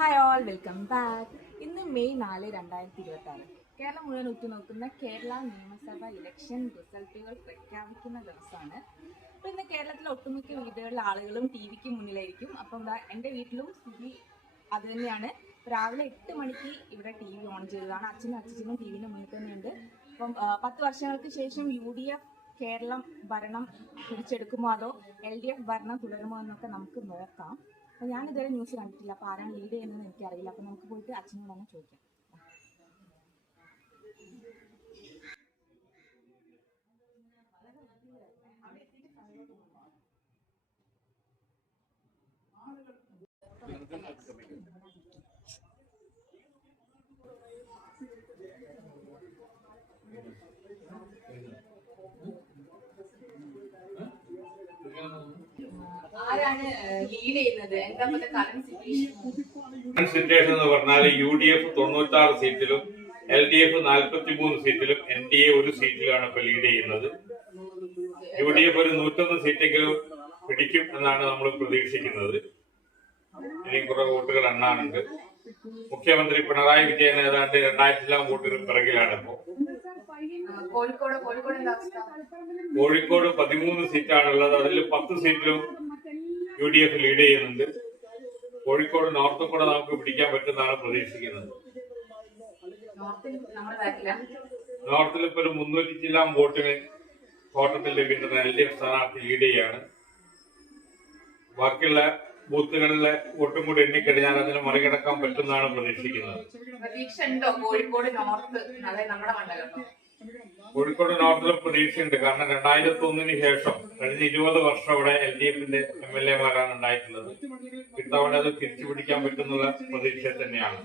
Hi all, welcome back. ഇന്ന് May 4, 2026. Keralam മുഴുവൻ ഉറ്റുനോക്കുന്ന കേരള നിയമസഭ ഇലക്ഷൻ റിസൾട്ടുകൾ പ്രഖ്യാപിക്കുന്ന ദിവസമാണ്. അപ്പോൾ ഇന്ന് കേരളത്തിലെ ഒട്ടുമിക്ക വീടുകളിലെ ആളുകളും ടി വിക്ക് മുന്നിലായിരിക്കും. അപ്പം എൻ്റെ വീട്ടിലും സ്ഥിതി അത് തന്നെയാണ്. രാവിലെ 8 മണിക്ക് ഇവിടെ ടി വി ഓൺ ചെയ്തതാണ്. അച്ഛനും അച്ഛനും ടി വിൻ്റെ മുന്നിൽ തന്നെയുണ്ട്. അപ്പം 10 വർഷങ്ങൾക്ക് ശേഷം UDF കേരളം ഭരണം പിടിച്ചെടുക്കുമോ അതോ LDF ഭരണം തുടരുമോ എന്നൊക്കെ നമുക്ക് നോക്കാം. അപ്പോൾ ഞാനിതുവരെ ന്യൂസ് കണ്ടിട്ടില്ല. അപ്പോൾ ആരാണ് ലീഡ് ചെയ്യുന്നതെന്ന് എനിക്കറിയില്ല. അപ്പോൾ നമുക്ക് പോയിട്ട് അച്ഛനോട് തന്നെ ചോദിക്കാം. ആരാണ് ലീഡ് ചെയ്യുന്നത്? എന്താ കറന്റ് സിറ്റുവേഷൻ എന്ന് പറഞ്ഞാൽ UDF 96 സീറ്റിലും LDF 43 സീറ്റിലും NDA 1 സീറ്റിലാണ് ഇപ്പൊ ലീഡ് ചെയ്യുന്നത്. UDF ഒരു 101 സീറ്റെങ്കിലും പിടിക്കും എന്നാണ് നമ്മൾ പ്രതീക്ഷിക്കുന്നത്. ഇനി കുറെ വോട്ടുകൾ എണ്ണാനുണ്ട്. മുഖ്യമന്ത്രി പിണറായി വിജയൻ ഏതാണ്ട് 2000 വോട്ടുകൾ പിറകിലാണ് ഇപ്പോ. കോഴിക്കോട് 13 സീറ്റാണുള്ളത്. അതിൽ 10 സീറ്റിലും UDF ലീഡ് ചെയ്യുന്നുണ്ട്. കോഴിക്കോട് നോർത്തും കൂടെ നമുക്ക് പിടിക്കാൻ പറ്റുന്നതാണ് പ്രതീക്ഷിക്കുന്നത്. നോർത്തിൽ ഇപ്പൊ ഒരു 300 ജില്ലാ വോട്ടിന് തോട്ടത്തിൽ ലഭിക്കുന്ന LDF സ്ഥാനാർത്ഥി ലീഡ് ചെയ്യാണ്. ബാക്കിയുള്ള ബൂത്തുകളിലെ വോട്ടും കൂടി എണ്ണിക്കഴിഞ്ഞാൽ അതിനെ മറികടക്കാൻ പറ്റുന്നതാണ് പ്രതീക്ഷിക്കുന്നത്. കോഴിക്കോട് നോർത്തിലും പ്രതീക്ഷയുണ്ട്. കാരണം 2001 ശേഷം കഴിഞ്ഞ 20 വർഷം അവിടെ LDFന്റെ MLA മാരാണ് ഉണ്ടായിട്ടുള്ളത്. ഇത്തവണ അത് തിരിച്ചു പിടിക്കാൻ പറ്റുന്നുള്ള പ്രതീക്ഷ തന്നെയാണ്.